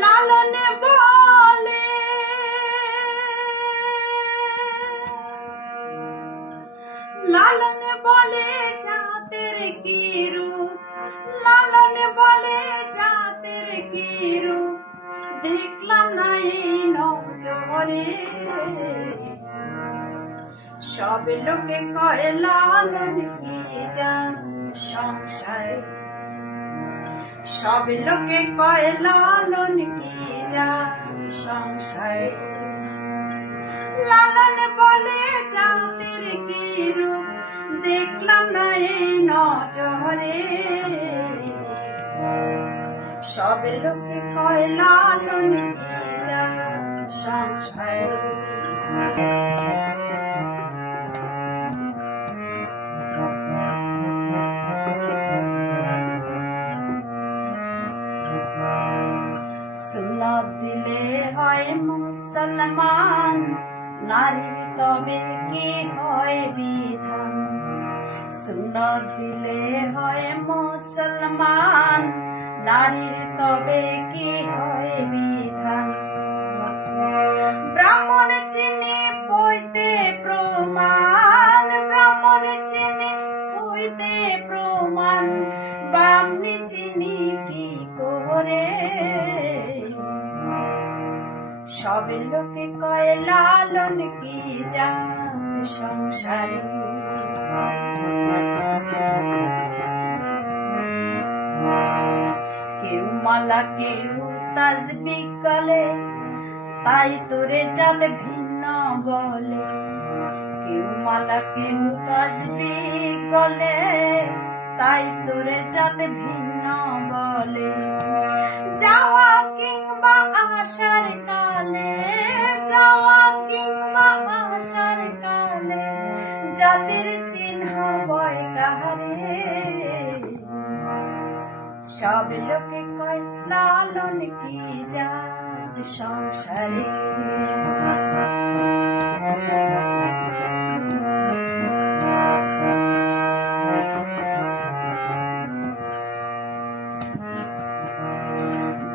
লালনে বলে লালনে বলে জাতের কি রূপ? লালনে বলে জাতের কি দেখলাম না এই নজরে। সব লোকে কয়, লালন কি জান? সংসারে সব লোকে কয়, লালন কি জান সংসারে? লালন বলে জাতের কি রূপ দেখলাম না এই নজরে। সব লোকে কয়, লালন কি জান সংসারে? সুন্নত দিলে হয় মুসলমান। নারীর তবে কি হয় বিধান? সুন্নত দিলে হয় মুসলমান। নারীর তবে কি হয় বিধান? ব্রাহ্মণ চিনি পইতে প্রমাণ। ব্রাহ্মণ চিনি পইতে প্রমাণ। বামনি চিনি কি করে সব লোকে কয়, লালন কি যান সংসারে? কেউ মালা, কেউ তাজবি গলে তাই তোরে চাঁদ ভিন্ন বলে। কেউ মালা, কেউ তাজবি গলে তাই তোরে জাত ভিন্ন বলে। যাওয়া কিংবা আসার কালে, যাওয়া কিংবা আসার কালে, জাতির চিহ্ন বয় কাহারে। সব লোকে কয়, লালন কি যাত সংসারে?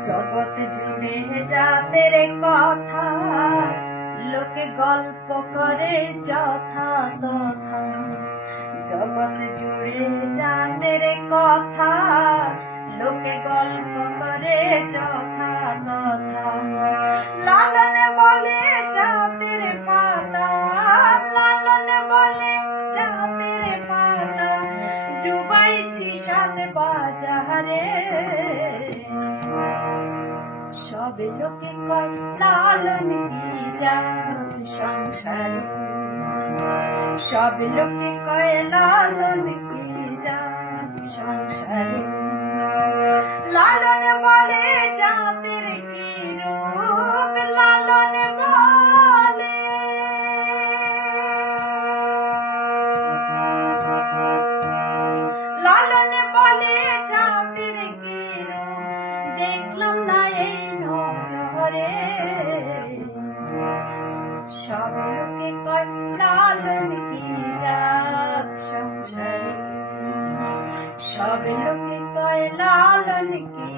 জগৎ জুড়ে যাদের কথা লোকে গল্প করে যথা তথা জগৎ জুড়ে যাদের কথা সব লোকে কয় লালন কি যান সংসার। সব লোকে কয় লালন কি যান সংসারে। সংসারে। সব লোকে কয় লালন কি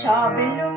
সব লোকে